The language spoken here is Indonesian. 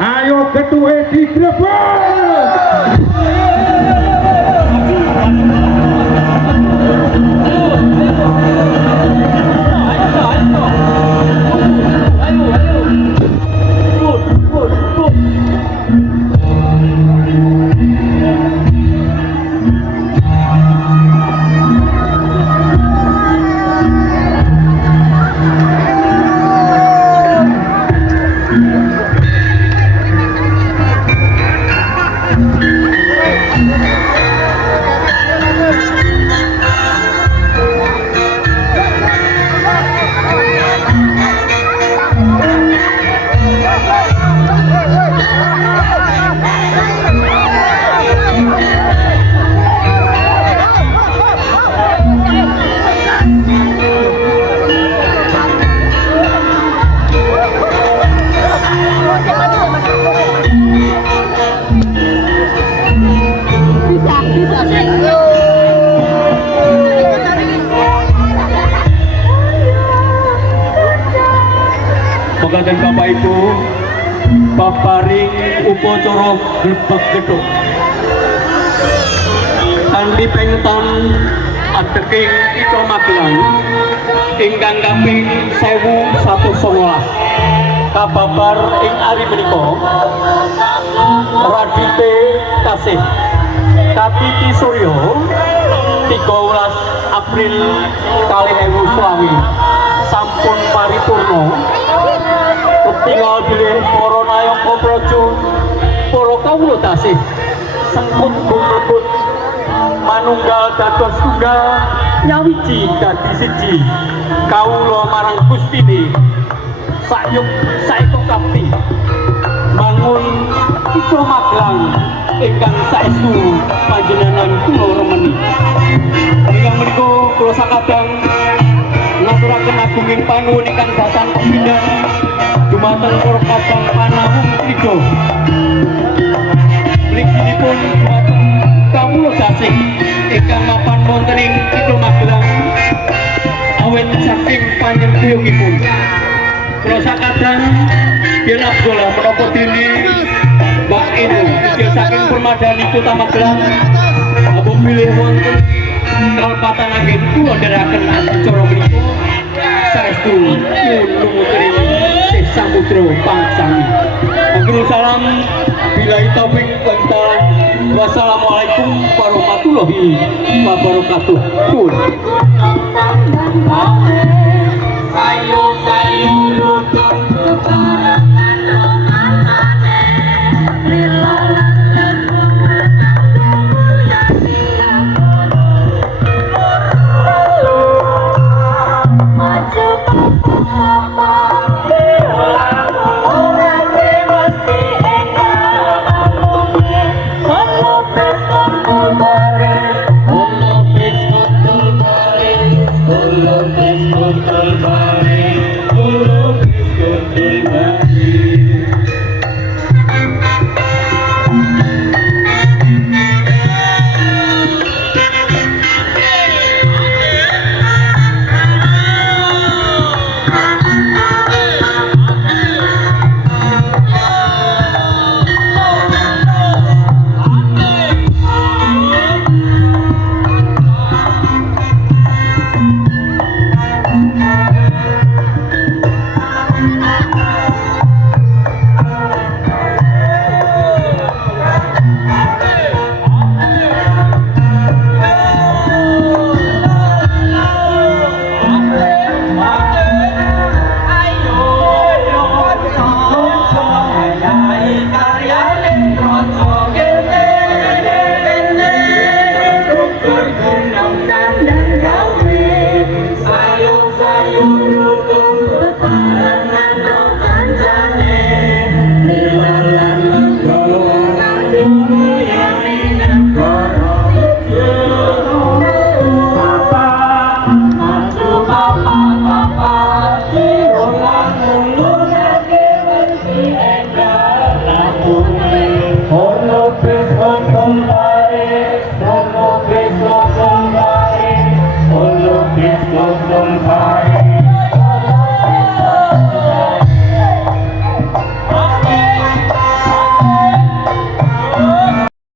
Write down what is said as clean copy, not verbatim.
Ayo ketuwe digrebek. Dan Bapak Ibu paparing upacara glebek gedhog kanthi pengton adeking Kitha Magelang ingkang kaping 1119 kababar ing ari menika Radite Kasih Katiti Surya 13 April 2020 sampun paripurna tinggal bilih para nayaka praja para kawula tasih sengkut mlebet manunggal dados tunggal nyawiji dadi siji kawula marang Gustine sayuk saeka kapti bangun Kitha Magelang ingkang saestu panjenengan kula remeni ingkang menika kula sakadang ngaturaken agunging panuwun ingkang datang kepindhan dumateng para kabang panawung Ida mliginipun dumateng kawula tasih ingkang mapan wonten ing Kitha Magelang awit saking panjenenganipun kula sakadang yen abdolah menapa dene Mbak Eno inggih saking Permadani Kota Magelang apabila wonten kalepatan anggen kula ndherekaken acara menika saestu nyuwun lumutering samudra pangsami. Akhirul salam billahi taufik wal hidayah. Wassalamualaikum warahmatullahi wabarakatuh.